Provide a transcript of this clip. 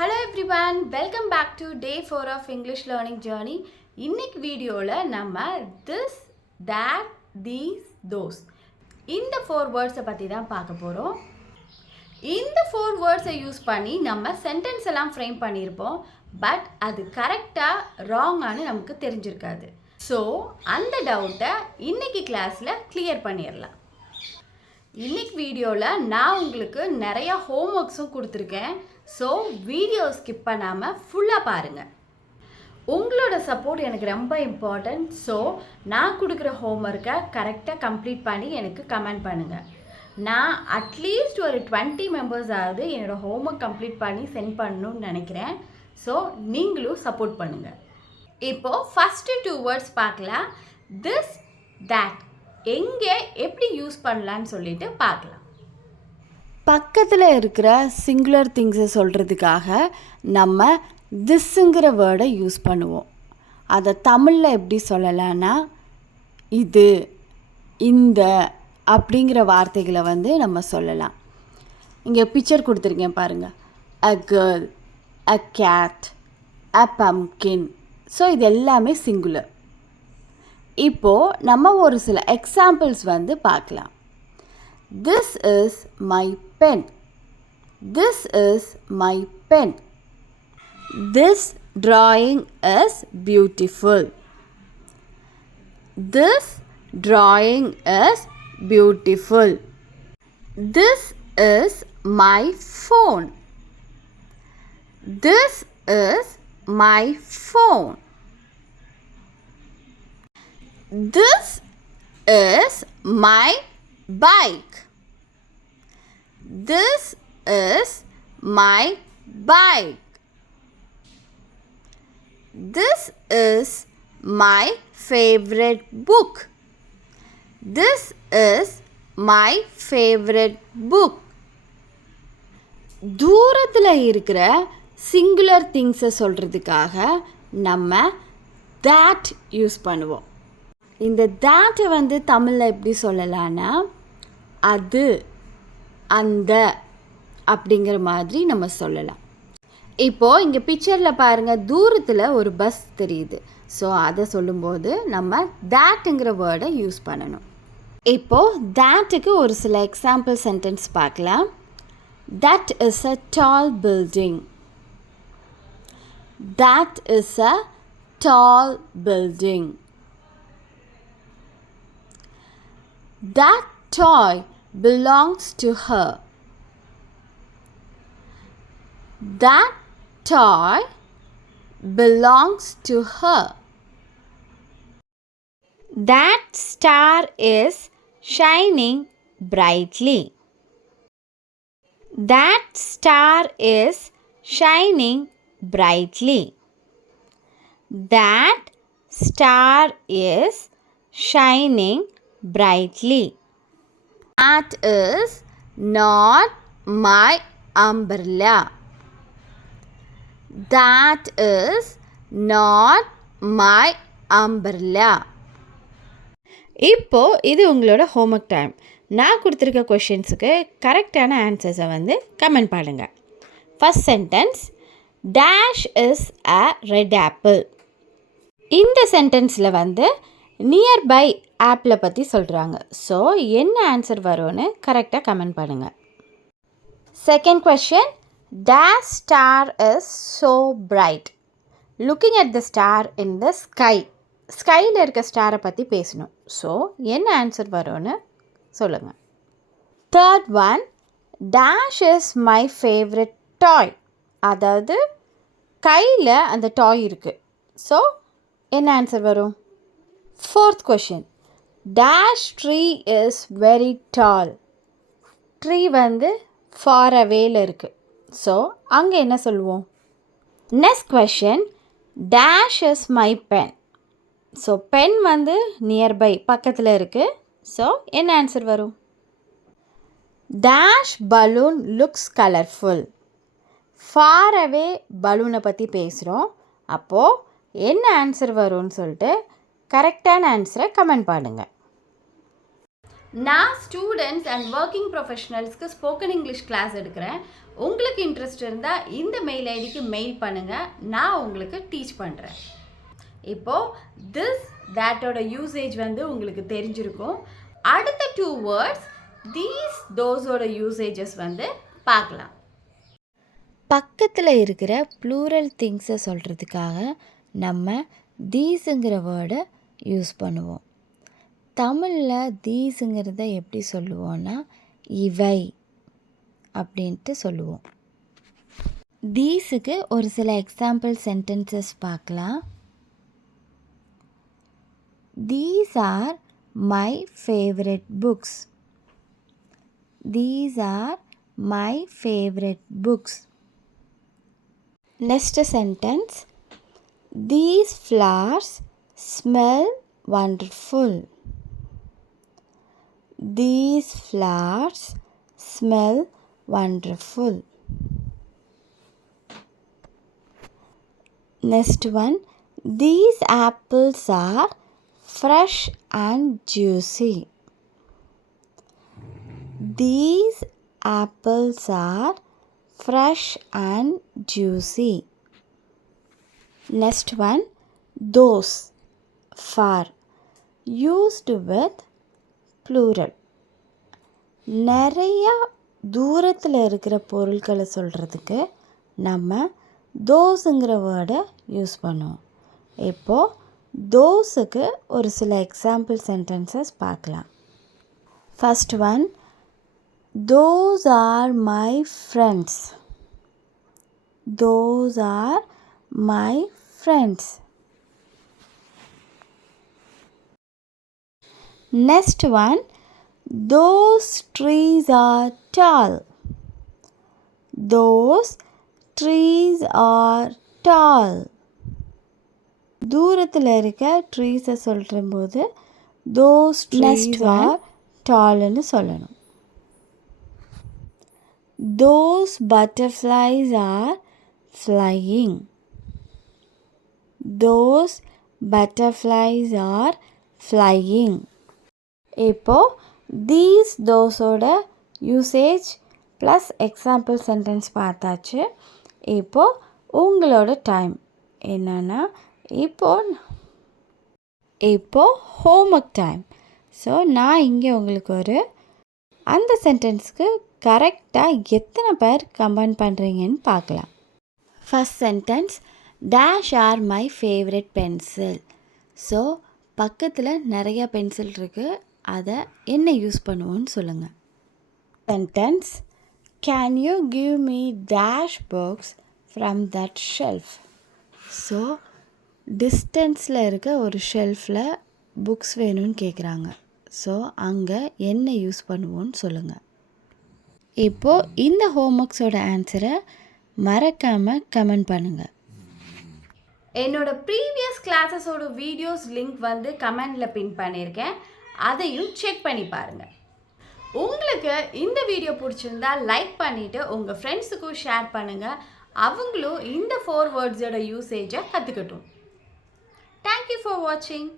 Hello everyone, welcome back to day 4 of English learning journey. இன்னைக்கு வீடியோல நம்ம this, that, these, those இந்த 4 வேர்ட்ஸை பற்றி தான் பார்க்க போகிறோம். இந்த 4 வேர்ட்ஸை யூஸ் பண்ணி நம்ம சென்டென்ஸ் எல்லாம் ஃப்ரேம் பண்ணியிருப்போம். பட் அது கரெக்டாக ராங்கானு நமக்கு தெரிஞ்சிருக்காது. ஸோ அந்த டவுட்டை இன்னைக்கு கிளாஸில் கிளியர் பண்ணிடலாம். இன்னைக்கு வீடியோவில் நான் உங்களுக்கு நிறையா ஹோம்ஒர்க்ஸும் கொடுத்துருக்கேன். ஸோ வீடியோ ஸ்கிப் பண்ணாமல் ஃபுல்லாக பாருங்கள். உங்களோட சப்போர்ட் எனக்கு ரொம்ப இம்பார்ட்டன்ட். ஸோ நான் கொடுக்குற ஹோம்ஒர்க்கை கரெக்டாக கம்ப்ளீட் பண்ணி எனக்கு கமெண்ட் பண்ணுங்கள். நான் அட்லீஸ்ட் ஒரு 20 மெம்பர்ஸ் ஆகுது என்னோடய ஹோம்ஒர்க் கம்ப்ளீட் பண்ணி சென்ட் பண்ணணும்னு நினைக்கிறேன். ஸோ நீங்களும் சப்போர்ட் பண்ணுங்கள். இப்போது ஃபஸ்ட்டு 2 வேர்ட்ஸ் பார்க்கலாம். திஸ், தட் எங்கே எப்படி யூஸ் பண்ணலான்னு சொல்லிட்டு பார்க்கலாம். பக்கத்தில் இருக்கிற சிங்குலர் திங்ஸை சொல்கிறதுக்காக நம்ம திஸ்ஸுங்கிற வேர்டை யூஸ் பண்ணுவோம். அதை தமிழில் எப்படி சொல்லலான்னா இது, இந்த அப்படிங்கிற வார்த்தைகளை நம்ம சொல்லலாம். இங்கே பிக்சர் கொடுத்துருக்கேன் பாருங்கள். A girl, a cat, a pumpkin. So இது எல்லாமே சிங்குலர். இப்போது நம்ம ஒரு சில எக்ஸாம்பிள்ஸ் பார்க்கலாம். This is my pen. This is my pen. This drawing is beautiful. This drawing is beautiful. This is my phone. This is my phone. This is my bike. This is my bike. This is my favorite book. This is my favorite book. தூரத்தில் இருக்கிற singular திங்ஸை சொல்கிறதுக்காக நம்ம that use பண்ணுவோம். இந்த that தமிழில் எப்படி சொல்லலான்னா அது, அந்த அப்படிங்கிற மாதிரி நம்ம சொல்லலாம். இப்போது இங்கே பிக்சரில் பாருங்கள், தூரத்தில் ஒரு பஸ் தெரியுது. ஸோ அதை சொல்லும்போது நம்ம thatங்கிற வேர்டை யூஸ் பண்ணணும். இப்போது thatக்கு ஒரு சில எக்ஸாம்பிள் சென்டென்ஸ் பார்க்கலாம். That is a tall building. That is a tall building. That toy belongs to her. That toy belongs to her. That star is shining brightly. That star is shining brightly. That star is shining brightly. That is not my umbrella. That is not my umbrella. இப்போ இது உங்களோட homework time. நான் கொடுத்துருக்க கொஷின்ஸுக்கு கரெக்டான ஆன்சர்ஸை comment பண்ணுங்கள். First sentence, dash is a red apple. இந்த சென்டென்ஸில் nearby ஆப்பில் பற்றி சொல்கிறாங்க. ஸோ என்ன ஆன்சர் வரும்னு கரெக்டாக கமெண்ட் பண்ணுங்கள். Second question, dash star is so bright. Looking at the star in the sky. ஸ்கையில் இருக்க ஸ்டாரை பற்றி பேசணும். ஸோ என்ன ஆன்சர் வரும்னு சொல்லுங்கள். Third one, dash is my favourite toy. அதாவது கையில் அந்த டாய் இருக்குது. ஸோ என்ன ஆன்சர் வரும்? Fourth question, dash tree is very tall. Tree far அவேல இருக்குது. ஸோ அங்கே என்ன சொல்லுவோம்? Next question, dash is my pen. So pen nearby பக்கத்தில் இருக்குது. ஸோ என்ன ஆன்சர் வரும்? Dash balloon looks colourful. Far away பலூனை பற்றி பேசுகிறோம். அப்போது என்ன ஆன்சர் வரும்னு சொல்லிட்டு கரெக்டான ஆன்சரை கமெண்ட் பண்ணுங்கள். நான் ஸ்டூடெண்ட்ஸ் அண்ட் ஒர்க்கிங் ப்ரொஃபஷனல்ஸ்க்கு ஸ்போக்கன் இங்கிலீஷ் கிளாஸ் எடுக்கிறேன். உங்களுக்கு இன்ட்ரெஸ்ட் இருந்தால் இந்த மெயில் ஐடிக்கு மெயில் பண்ணுங்கள், நான் உங்களுக்கு டீச் பண்ணுறேன். இப்போது திஸ் தேட்டோட யூசேஜ் வந்து உங்களுக்கு தெரிஞ்சிருக்கும். அடுத்த 2 வேர்ட்ஸ் தீஸ் தோஸோட யூசேஜஸ் வந்து பார்க்கலாம். பக்கத்தில் இருக்கிற ப்ளூரல் திங்ஸை சொல்கிறதுக்காக நம்ம தீஸுங்கிற வேர்டை யூஸ் பண்ணுவோம். தமிழில் தீஸுங்கிறத எப்படி சொல்லுவோன்னா இவை அப்படின்ட்டு சொல்லுவோம். தீஸுக்கு ஒரு சில எக்ஸாம்பிள் சென்டென்சஸ் பார்க்கலாம். These are my favorite books. These are my favorite books. Next sentence. These flowers smell wonderful. These flowers smell wonderful. Next one. These apples are fresh and juicy. These apples are fresh and juicy. Next one, those, far, used with plural. நிறைய தூரத்தில் இருக்கிற பொருட்களை சொல்கிறதுக்கு நம்ம தோஸுங்கிற வேர்டை use பண்ணுவோம். இப்போது தோஸுக்கு ஒரு சில எக்ஸாம்பிள் சென்டென்சஸ் பார்க்கலாம். First one, those are my friends. Those are my friends. Next one, those trees are tall. Those trees are tall. தூரத்தில் இருக்க ட்ரீஸை சொல்லும்போது those trees are tallன்னு சொல்லணும். Those butterflies are flying. Those butterflies are flying. இப்போ these thoseோட usage plus example sentence பார்த்தாச்சு. இப்போ உங்களோட time என்னென்னா இப்போ ஹோம்ஒர்க் டைம். ஸோ நான் இங்கே உங்களுக்கு அந்த சென்டென்ஸ்க்கு கரெக்டாக எத்தனை பேர் கம்பைன் பண்ணுறீங்கன்னு பார்க்கலாம். First sentence, dash R my favourite pencil. So பக்கத்தில் நிறையா பென்சில் இருக்குது, அதை என்ன யூஸ் பண்ணுவோன்னு சொல்லுங்கள். Sentence, can you give me dash books from that shelf. So டிஸ்டன்ஸில் இருக்க ஒரு ஷெல்ஃபில் புக்ஸ் வேணும்னு கேட்குறாங்க. ஸோ அங்கே என்ன யூஸ் பண்ணுவோன்னு சொல்லுங்கள். இப்போது இந்த ஹோம்ஒர்க்ஸோட ஆன்சரை மறக்காமல் கமெண்ட் பண்ணுங்கள். என்னோட ப்ரீவியஸ் கிளாஸஸோட வீடியோஸ் லிங்க் வந்து கமெண்டில் பின் பண்ணியிருக்கேன், அதையும் செக் பண்ணி பாருங்கள். உங்களுக்கு இந்த வீடியோ பிடிச்சிருந்தா லைக் பண்ணிவிட்டு உங்கள் ஃப்ரெண்ட்ஸுக்கும் ஷேர் பண்ணுங்கள். அவங்களும் இந்த 4 வேர்ட்ஸோட யூசேஜை கற்றுக்கட்டும். தேங்க்யூ ஃபார் வாட்சிங்.